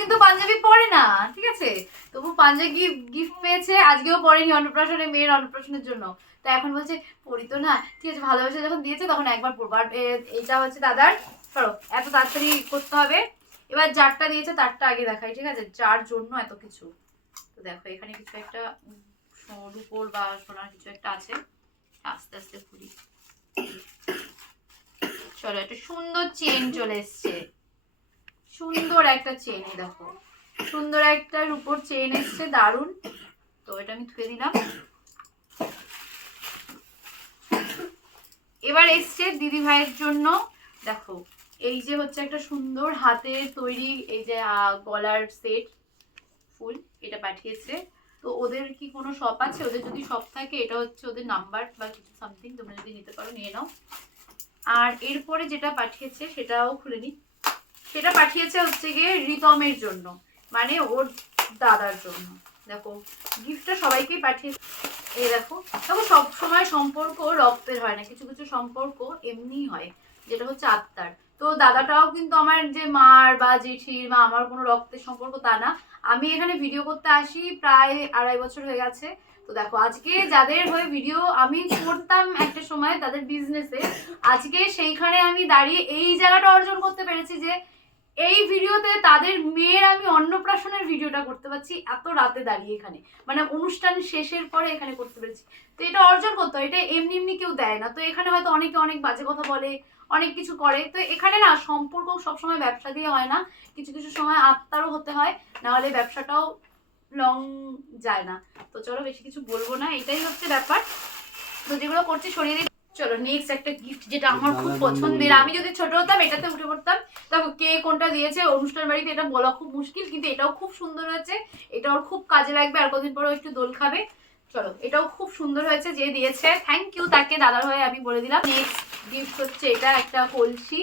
কিন্তু পাঞ্জাবি পরে না, ঠিক আছে? তবু পাঞ্জাবি গিফট পেয়েছে, আজকেও পরেনি অন্নপ্রাশনে, মেয়ের অন্নপ্রাশনের জন্য। তো এখন বলছে, পরি তো না, ঠিক আছে, ভালোবাসা যখন দিয়েছে তখন একবার পরবো। আর এইটা হচ্ছে দাদার, সরো, এত তাড়াতাড়ি করতে হবে। এবার যারটা দিয়েছে তারটা আগে দেখাই, ঠিক আছে? যার জন্য এত কিছু। তো দেখো, এখানে কিছু একটা রূপোর বা সোনার কিছু একটা আছে। আস্তে আস্তে খুলি চলো, একটা সুন্দর চেন চলে এসছে। সুন্দর একটা চেন দেখো। সুন্দর একটা উপর চেন এসছে দারুণ তো এটা আমি ধুয়ে দিলাম। এবার এসছে দিদি ভাইয়ের জন্য, দেখো, এই যে হচ্ছে একটা সুন্দর হাতের তৈরি এই যে গলার সেট ফুল এটা পাঠিয়েছে। তো ওদের কি কোনো শপ আছে? ওদের যদি শপ থাকে, এটা হচ্ছে ওদের নাম্বার বা কিছু সামথিং তোমরা যদি নিতে পারো, নিয়ে নাও। আর এরপরে যেটা পাঠিয়েছে, সেটাও খুলে নি সেটা পাঠিয়েছে হচ্ছে গিয়ে রিতমের জন্য মানে ওর দাদার জন্য। দেখো গিফটটা সবাইকেই পাঠিয়ে এই দেখো দেখো সব সময় সম্পর্ক রক্তের হয় না, কিছু কিছু সম্পর্ক এমনিই হয়, যেটা হচ্ছে আত্মার। তো দাদাটাও কিন্তু আমার যে মার বা জেঠির বা আমার কোনো রক্তের সম্পর্ক তা না। আমি এখানে ভিডিও করতে আসি, প্রায় আড়াই বছর হয়ে গেছে। তো দেখো, আজকে যাদের হয়ে ভিডিও আমি করতাম একটা সময় তাদের বিজনেসে আজকে সেইখানে আমি দাঁড়িয়ে এই জায়গাটা অর্জন করতে পেরেছি যে এই ভিডিওতে তাদের মেয়ের আমি অন্নপ্রাশনের ভিডিওটা করতে পারছি এত রাতে দাঁড়িয়ে এখানে। মানে অনুষ্ঠান শেষের পরে এখানে করতে পেরেছি। তো এটা অর্জন করতে হয়, এটা এমনি এমনি কেউ দেয় না। তো এখানে হয়তো অনেকে অনেক বাজে কথা বলে, অনেক কিছু করে। তো এখানে না সম্পর্ক সবসময় ব্যবসা দিয়ে হয় না। কিছু কিছু সময় আত্মারও হতে হয়, নাহলে ব্যবসাটাও লং যায় না। তো চলো বেশি কিছু বলব না, এটাই হচ্ছে ব্যাপার। তো যেগুলো করছি, সরিয়ে চলো নেক্সট একটা গিফট যেটা আমার খুব পছন্দের। আমি যদি ছোট হতাম এটাতে উঠে পড়তাম। দেখো কে কোনটা দিয়েছে অনুষ্ঠান বাড়িতে এটা বলা খুব মুশকিল কিন্তু এটাও খুব সুন্দর হয়েছে। এটা ওর খুব কাজে লাগবে আর কদিন পরে একটু দোল খাবে। চলো এটাও খুব সুন্দর হয়েছে যে দিয়েছে। থ্যাংক ইউ তাকে দাদার হয়ে আমি বলে দিলাম। নেক্সট গিফট হচ্ছে এটা একটা কলসি।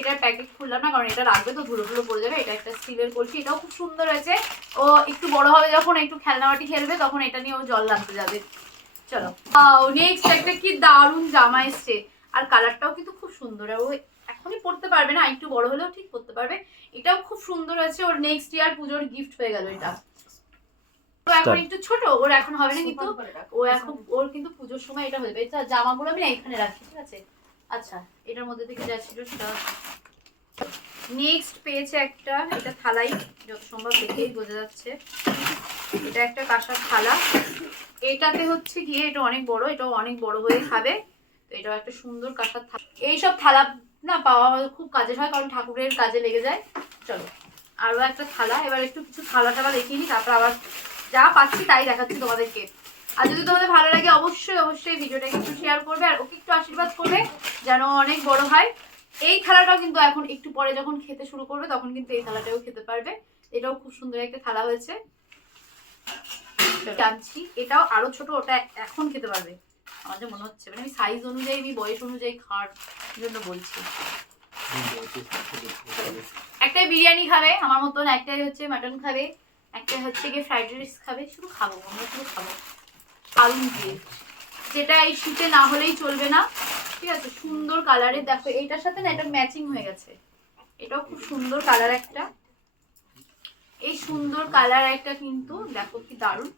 এটার প্যাকেট খুললাম না কারণ এটা রাখবে তো ধুলো ধুলো পড়ে যাবে। এটা একটা স্টিলের কলসি এটাও খুব সুন্দর হয়েছে। ও একটু বড় হবে যখন একটু খেলনাবাটি খেলবে তখন এটা নিয়ে ও জল লাগতে যাবে। চলো। নেক্সট একটা কি দারুণ জামা এসছে। আর কালারটাও কিন্তু খুব সুন্দর। আর ও এখনই পড়তে পারবে না একটু বড় হলেও ঠিক পড়তে পারবে। এটাও খুব সুন্দর হয়েছে। ওর নেক্সট ইয়ার পুজোর গিফট হয়ে গেল এটা। তো এখন একটু ছোট ওর এখন হবে না কিন্তু ও এখন ওর কিন্তু পুজোর সময় এটা হয়ে যাবে। এটা জামাগুলো আমি না এখানে রাখি ঠিক আছে? আচ্ছা এটার মধ্যে থেকে যা ছিল সেটা নেক্সট পেয়েছে একটা এটা থালাই যত সম্ভব দেখেই বোঝা যাচ্ছে। এটা একটা কাঁসার থালা। এটাতে হচ্ছে গিয়ে এটা অনেক বড় এটা অনেক বড় হয়ে খাবে। তো এটাও একটা সুন্দর কাঁসার থালা। এইসব থালা না পাওয়া খুব কাজের হয়, কারণ ঠাকুরের কাজে লেগে যায়। চলো, আরও একটা থালা। এবার একটু কিছু থালা টালা দেখিয়ে নিই, তারপর আবার যা পাচ্ছি তাই দেখাচ্ছি তোমাদেরকে। আর যদি তোমাদের ভালো লাগে, অবশ্যই অবশ্যই ভিডিওটাকে একটু শেয়ার করবে আর ওকে একটু আশীর্বাদ করবে, যেন অনেক বড় হয়। এই থালাটাও কিন্তু এখন একটু পরে যখন খেতে শুরু করবে, তখন কিন্তু এই থালাটাও খেতে পারবে। এটাও খুব সুন্দর একটা থালা হয়েছে। টানছি এটাও আরও ছোট, ওটা এখন খেতে পারবে। আমার যা মনে হচ্ছে মানে আমি সাইজ অনুযায়ী, আমি বয়স অনুযায়ী খাওয়ার জন্য বলছি। একটাই বিরিয়ানি খাবে, আমার মতন একটাই হচ্ছে মাটন খাবে, একটাই হচ্ছে গিয়ে ফ্রাইড রাইস খাবে, শুধু খাব আমরা শুধু খাব। আলু দিয়ে। যেটা এই শীতে না হলেই চলবে না, ঠিক আছে? সুন্দর কালারের দেখো, এইটার সাথে না, এটা ম্যাচিং হয়ে গেছে। এটাও খুব সুন্দর কালার একটা। এই সুন্দর কালার একটা কিন্তু দেখো কি দারুণ।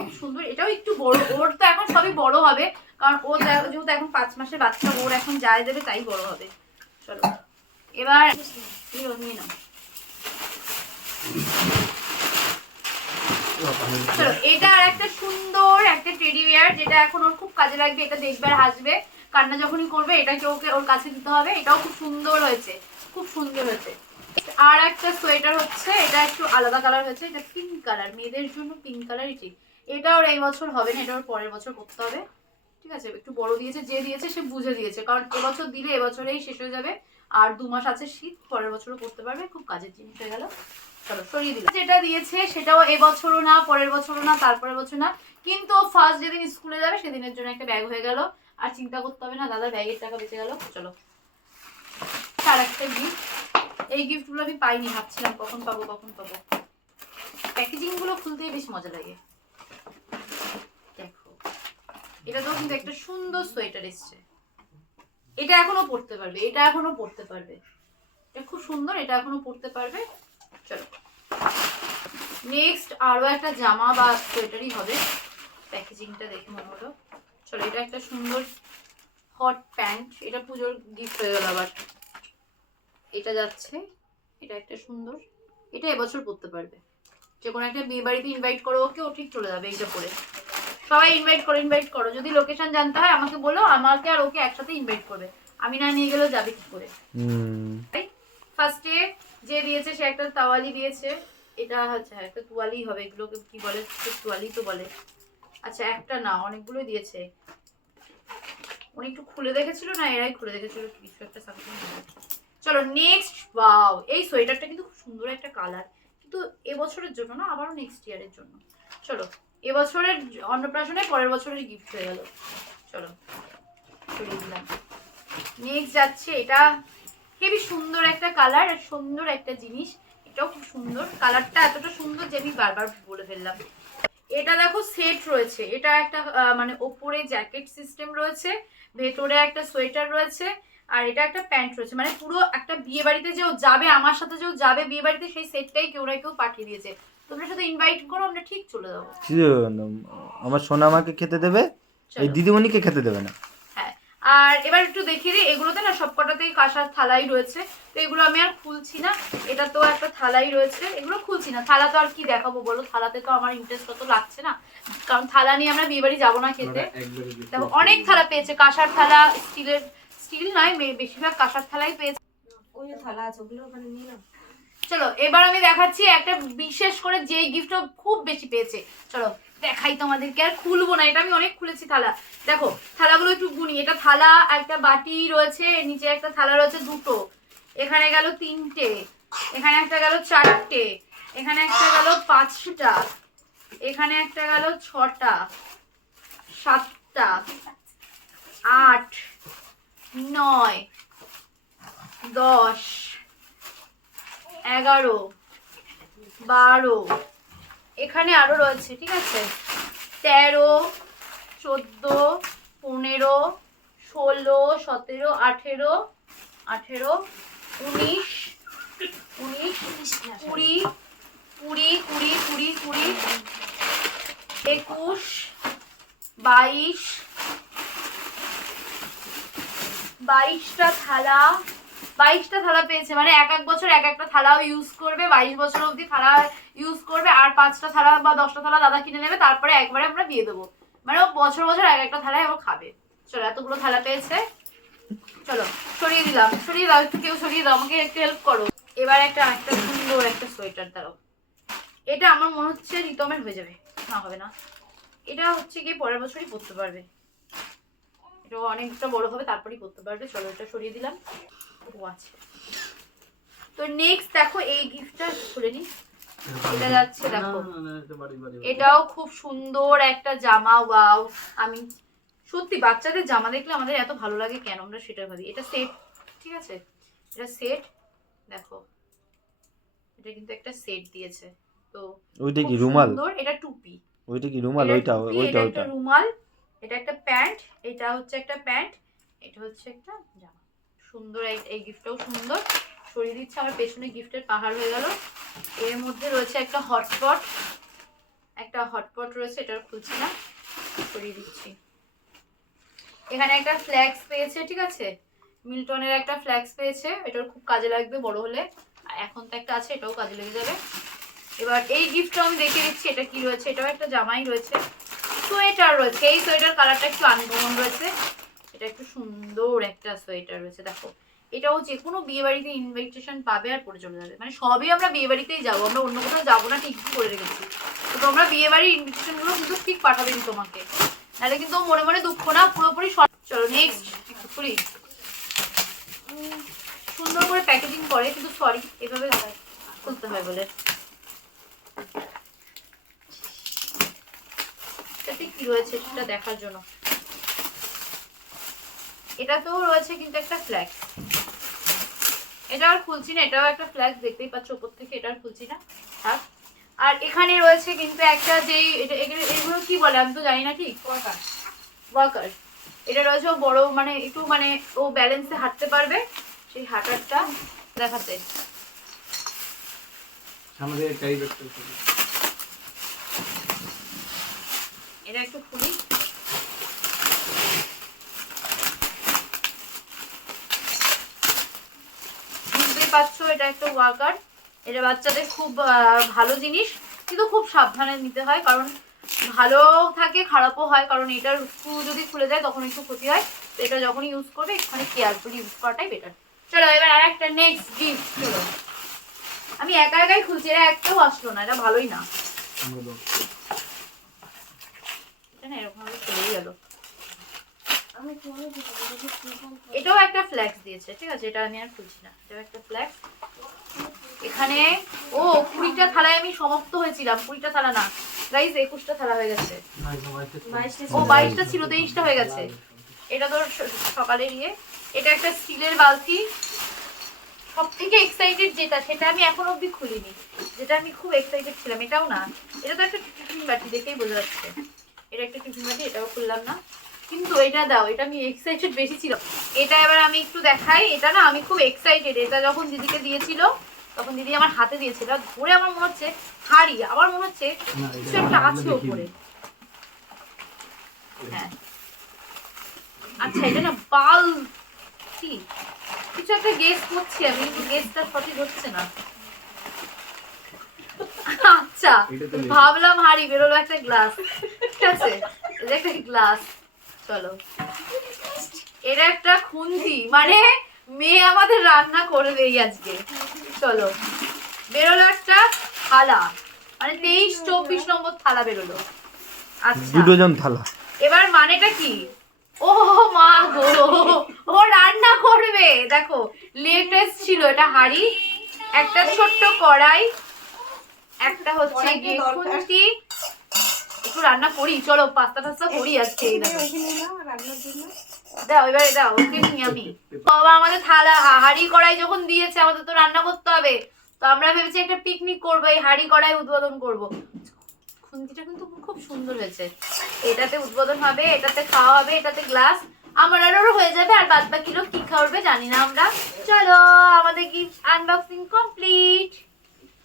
খুব সুন্দর এটাও একটু বড় ওর তো এখন সবই বড় হবে কারণ ও যেহেতু এখন পাঁচ মাসের বাচ্চা ওর এখন যাই দেবে তাই বড় হবে। চলো এবার নিয়ে নাও। চলো এটা আর একটা সুন্দর একটা টেডি বিয়ার যেটা এখন ওর খুব কাজে লাগবে এটা দেখবে আর হাসবে। কান্না যখনই করবে এটাকে ওকে ওর কাছে দিতে হবে এটাও খুব সুন্দর হয়েছে খুব সুন্দর হয়েছে। আর একটা সোয়েটার হচ্ছে, এটা একটু আলাদা কালার হয়েছে, এটা পিঙ্ক কালার মেয়েদের জন্য পিঙ্ক কালারই ঠিক। এটা ওর এই বছর হবে না, এটা ওর পরের বছর করতে হবে। ঠিক আছে? একটু বড় দিয়েছে, যে দিয়েছে সে বুঝে দিয়েছে, কারণ এবছর দিলে এবছরেই শেষ হয়ে যাবে, আর দু মাস আছে শীত, পরের বছরও করতে পারবে, খুব কাজের জিনিস হয়ে গেল। চলো যেটা দিয়েছে সেটাও এবছরও না, পরের বছরও না, তারপরের বছর না, কিন্তু ফার্স্ট যেদিন স্কুলে যাবে, সেদিনের জন্য একটা ব্যাগ হয়ে গেল। আর চিন্তা করতে হবে না দাদার ব্যাগের টাকা বেঁচে গেল। চলো, আর একটা গিফট এই গিফটগুলো আমি পাইনি, ভাবছিলাম কখন পাবো কখন পাবো। প্যাকেজিংগুলো খুলতেই বেশ মজা লাগে। দেখো, এটাতেও কিন্তু একটা সুন্দর সোয়েটার এসছে। এটা এখনও পড়তে পারবে, এটা এখনও পড়তে পারবে। এটা খুব সুন্দর, এটা এখনও পড়তে পারবে। চলো। নেক্সট আরও একটা জামা বা সোয়েটারই হবে। প্যাকেজিংটা দেখে মনে হলো। চলো, এটা একটা সুন্দর হট প্যান্ট এটা পুজোর গিফট হয়ে গেল আবার। এটা যাচ্ছে। এটা একটা সুন্দর। এটা এবছর পরতে পারবে। যে কোনো একটা বিয়ে বাড়িতে ইনভাইট করো ওকে ও ঠিক চলে যাবে এইটা পরে সবাই ইনভাইট করো ইনভাইট করো। যদি লোকেশন জানতে হয় আমাকে বলো আমাকে আর ওকে একসাথে ইনভাইট করবে। আমি না নিয়ে গেলেও যাবে কি করে? হুম। ফার্স্টে যে দিয়েছে সে একটা তাওয়ালি দিয়েছে। এটা হচ্ছে হ্যাঁ, একটা তোয়ালি হবে। এগুলোকে কি বলে? তোয়ালি তো বলে। আচ্ছা একটা না অনেকগুলো দিয়েছে। উনি একটু খুলে দেখেছিল না? এরাই খুলে দেখেছিল। কিছু একটা সামথিং চলো নেক্সট ওয়াও এই সোয়েটারটা কিন্তু খুব সুন্দর একটা কালার কিন্তু এবছরের জন্য না, আবারও নেক্সট ইয়ারের জন্য। চলো, এবছরের অন্নপ্রাশনে পরের বছরের গিফট হয়ে গেল। চলো নেক্সট যাচ্ছে এটা হেবি সুন্দর একটা কালার আর সুন্দর একটা জিনিস, এটাও খুব সুন্দর। কালারটা এতটা সুন্দর যে আমি বারবার বলে ফেললাম। এটা দেখো সেট রয়েছে, এটা একটা মানে ওপরে জ্যাকেট সিস্টেম রয়েছে, ভেতরে একটা সোয়েটার রয়েছে আর এটা একটা প্যান্ট রয়েছে। মানে পুরো একটা বিয়ে বাড়িতে যেও যাবে আমার সাথে যেও যাবে বিয়ে বাড়িতে সেই সেটটাই কেউ না কেউ পাঠিয়ে দিয়েছে। তোমরা সাথে ইনভাইট করো আমরা ঠিক চলে যাব। কি আমার সোনা আমাকে খেতে দেবে এই দিদিমণিকে খেতে দেবে না। হ্যাঁ আর এবার একটু দেখিয়ে দিই এগুলোতে না সবকটাতেই কাঁসার থালাই রয়েছে। তো এগুলো আমি আর খুলছি না এটা তো একটা থালাই রয়েছে এগুলো খুলছি না। থালা তো আর কি দেখাবো বলো? থালাতে তো আমার ইন্টারেস্ট অত লাগছে না। কারণ থালা নিয়ে আমরা বিয়ে বাড়ি যাব না খেতে। দেখো অনেক থালা পেয়েছে কাঁসার থালা স্টিলের স্টিল নয় বেশিরভাগ কাঁসার থালাই পেয়েছে। ওই থালা আছে ওগুলো ওখানে নিয়ে নাও। চলো এবার আমি দেখাচ্ছি একটা বিশেষ করে যে গিফটটা খুব বেশি পেয়েছে। চলো দেখাই তোমাদেরকে আর খুলবো না এটা আমি অনেক খুলেছি থালা। দেখো থালাগুলো একটু গুনি। এটা থালা একটা বাটি রয়েছে নিচে একটা থালা রয়েছে দুটো। এখানে গেল তিনটে এখানে একটা গেল চারটে এখানে একটা গেল পাঁচটা এখানে একটা গেল ছটা সাতটা আট নয়, দশ, এগারো, বারো, এখানে আরও রয়েছে, ঠিক আছে? তেরো, চোদ্দ, পনেরো, ষোলো, সতেরো, আঠেরো আঠেরো, উনিশ উনিশ, কুড়ি কুড়ি কুড়ি কুড়ি কুড়ি, একুশ, বাইশ বাইশটা থালা বাইশটা থালা পেয়েছে। মানে এক এক বছর এক একটা থালাও ইউজ করবে, বাইশ বছর অবধি থালা ইউজ করবে, আর পাঁচটা থালা বা দশটা থালা দাদা কিনে নেবে, তারপরে একবারে আমরা দিয়ে দেবো। মানে ও বছর বছর এক একটা থালায় আবার খাবে। চলো, এতগুলো থালা পেয়েছে। চলো, সরিয়ে দিলাম, সরিয়ে দাও, একটু কেউ সরিয়ে দাও, আমাকে একটু হেল্প করো। এবার একটা একটা সুন্দর একটা সোয়েটার দাও। এটা আমার মনে হচ্ছে রিতমের হয়ে যাবে। না, হবে না। এটা হচ্ছে গিয়ে পরের বছরই পড়তে পারবে। এটা অনেকটা বড় হবে তারপরেই করতে পারবে। চলো এটা সরিয়ে দিলাম। ও আছে। তো নেক্সট দেখো এই গিফটটা খুলে নি। এটা যাচ্ছে দেখো। এটাও খুব সুন্দর একটা জামা ওয়াও আমি সত্যি বাচ্চাদের জামা দেখলে আমাদের এত ভালো লাগে কেন? আমরা সেটা ভাবি। এটা সেট ঠিক আছে? এটা সেট দেখো। এটা কিন্তু একটা সেট দিয়েছে। তো ওইটা কি রুমাল? সুন্দর। এটা টুপি। ওইটা কি রুমাল? ওইটা টুপি, ওইটা এটা ওইটা। একটা রুমাল। এটা একটা প্যান্ট, এটা হচ্ছে একটা প্যান্ট, এটা হচ্ছে একটা জামা। সুন্দর এই গিফটটাও সুন্দর। সরিয়ে দিচ্ছে, আমার পেছনে গিফটের পাহাড় হয়ে গেল। এর মধ্যে রয়েছে একটা হটপট। একটা হটপট রয়েছে, এটা খুলছি না। সরিয়ে দিচ্ছি। এখানে একটা ফ্ল্যাক্স পেয়েছে, ঠিক আছে? মিল্টনের একটা ফ্ল্যাক্স পেয়েছে এটার খুব কাজে লাগবে বড় হলে। এখন তো একটা আছে, এটাও কাজে লেগে যাবে। এবার এই গিফটটা আমি দেখে দিচ্ছি, এটা কি রয়েছে? এটাও একটা জামাই রয়েছে। সোয়েটার রয়েছে। এই সোয়েটার কালারটা একটু আনকমন রয়েছে। এটা একটু সুন্দর একটা সোয়েটার রয়েছে, দেখো। এটাও যে কোনো বিয়ে বাড়িতে ইনভাইটেশন পাবে আর পরে চলে যাবে মানে সবই আমরা বিয়ে বাড়িতেই যাব, আমরা অন্য কোথাও যাব না, ঠিক করে রেখেছি। তো তোমরা বিয়ে বাড়ির ইনভিটেশনগুলো কিন্তু ঠিক পাঠাবেন তোমাকে। নাহলে কিন্তু মনে মনে দুঃখ না, পুরোপুরি চলো নেক্সট করি সুন্দর করে প্যাকেজিং করে, কিন্তু সরি এভাবে খুলতে হয় বলে। এটাতে কি রয়েছে সেটা দেখার জন্য। এটাতেও রয়েছে কিন্তু একটা ফ্ল্যাগ এটা আর খুলছি না এটাও একটা ফ্ল্যাগ দেখতেই পাচ্ছ উপর থেকে এটা আর খুলছি না। থাক। আর এখানে রয়েছে কিন্তু একটা যেই এটা এগুলো- এগুলো কি বলে আমি তো জানি না ঠিক? ওয়াকার এটা রয়েছে ও বড় মানে একটু মানে ও ব্যালেন্সে হাঁটতে পারবে সেই হাঁটারটা দেখাতে। এটা একটু খুলি। বুঝতেই পারছ, এটা একটা ওয়ার্কার এটা বাচ্চাদের খুব ভালো জিনিস, কিন্তু খুব সাবধানে নিতে হয়, কারণ ভালো থাকে, খারাপও হয়, কারণ এটার স্ক্রু যদি খুলে যায় তখন একটু ক্ষতি হয়। তো এটা যখন ইউজ করবে, একটুখানি কেয়ার করে ইউজ করাটাই বেটার চলো, এবার আর একটা নেক্সট গিফট চলো। আমি একা একাই খুলছি, এরা একটাও আসলো না এটা ভালোই না। এটা না চলেই গেল। এটাও একটা ফ্ল্যাক্স দিয়েছে ঠিক আছে? এটা আমি আর খুলছি না। এটাও একটা ফ্ল্যাক্স এখানে ও কুড়িটা থালায় আমি সমাপ্ত হয়েছিলাম। কুড়িটা থালা না। গাইজ একুশটা থালা হয়ে গেছে। বাইশটা ও বাইশটা ছিল তেইশটা হয়ে গেছে। এটা তোর স- সকালের ইয়ে এটা একটা স্টিলের বালতি। সব থেকে এক্সাইটেড যেটা সেটা আমি এখন অবধি খুলিনি। যেটা আমি খুব এক্সাইটেড ছিলাম এটাও না। এটা তো একটা টিফিন বাটি দেখেই বোঝা যাচ্ছে। এটা একটা টিফিন বাটি এটাও খুললাম না। কিন্তু এটা দাও এটা আমি এক্সাইটেড বেশি ছিল এটা এবার আমি একটু দেখাই এটা না আমি খুব এক্সাইটেড এটা যখন দিদিকে দিয়েছিল তখন দিদি আমার হাতে দিয়েছিল আর ধরে আমার মনে হচ্ছে হাড়ি আমার মনে হচ্ছে কিছু একটা আছে ওপরে। হ্যাঁ। আচ্ছা এটা না বাল কি কিছু একটা গেস করছি আমি কিন্তু গেসটা সঠিক হচ্ছে না। আচ্ছা ভাবলাম হাড়ি বেরোলো একটা গ্লাস। ঠিক আছে? এটা একটা গ্লাস। চলো। এটা একটা খুন্তি। মানে মেয়ে আমাদের রান্না করবে এই আজকে। চলো। বেরোলো একটা থালা। মানে তেইশ চব্বিশ নম্বর থালা বেরোলো। আচ্ছা। দুটো জন থালা। এবার মানেটা কি? ও মা গো! ও রান্না করবে। দেখো লেটেস্ট ছিল এটা হাড়ি একটা ছোট্ট কড়াই একটা হচ্ছে গিয়ে খুন্তি। একটু রান্না করি চলো পাস্তা টাস্তা করি আজকে। দাও এবারে দাও ওকে নিই আমি। বাবা আমাদের থালা হাঁড়ি কড়াই যখন দিয়েছে আমাদের তো রান্না করতে হবে। তো আমরা ভেবেছি একটা পিকনিক করব এই হাঁড়ি কড়াই উদ্বোধন করব। খুন্তিটা কিন্তু খুব সুন্দর হয়েছে। এটাতে উদ্বোধন হবে এটাতে খাওয়া হবে এটাতে গ্লাস আমার আরও হয়ে যাবে আর বাদ বাকি লোক কি খাওয়াবে জানি না আমরা। চলো আমাদের গিফট আনবক্সিং কমপ্লিট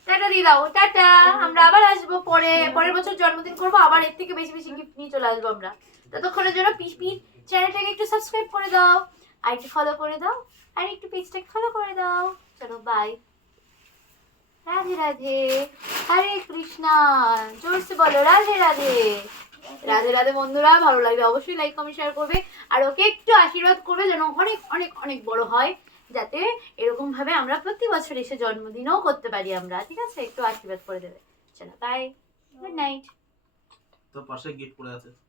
টাটা দিয়ে দাও টাটা। আমরা আবার আসব পরে। পরের বছর জন্মদিন করব আবার এর থেকে বেশি বেশি গিফট নিয়ে চলে আসব আমরা। ততক্ষণের জন্য পিস পিস চ্যানেলটাকে একটু সাবস্ক্রাইব করে দাও আর একটু ফলো করে দাও আর একটু পেজটাকে ফলো করে দাও। চলো বাই রাধে রাধে। হরে কৃষ্ণা। জোরসে বলো রাধে রাধে। রাধে রাধে বন্ধুরা ভালো লাগলে অবশ্যই লাইক কমেন্ট শেয়ার করবে। আর ওকে একটু আশীর্বাদ করবে যেন অনেক অনেক অনেক বড় হয়। যাতে এরকম ভাবে আমরা প্রতি বছর এসে জন্মদিনও করতে পারি আমরা, ঠিক আছে? একটু আশীর্বাদ করে দেবে। চলো বাই গুড নাইট তো পাশে গিফট পড়ে আছে।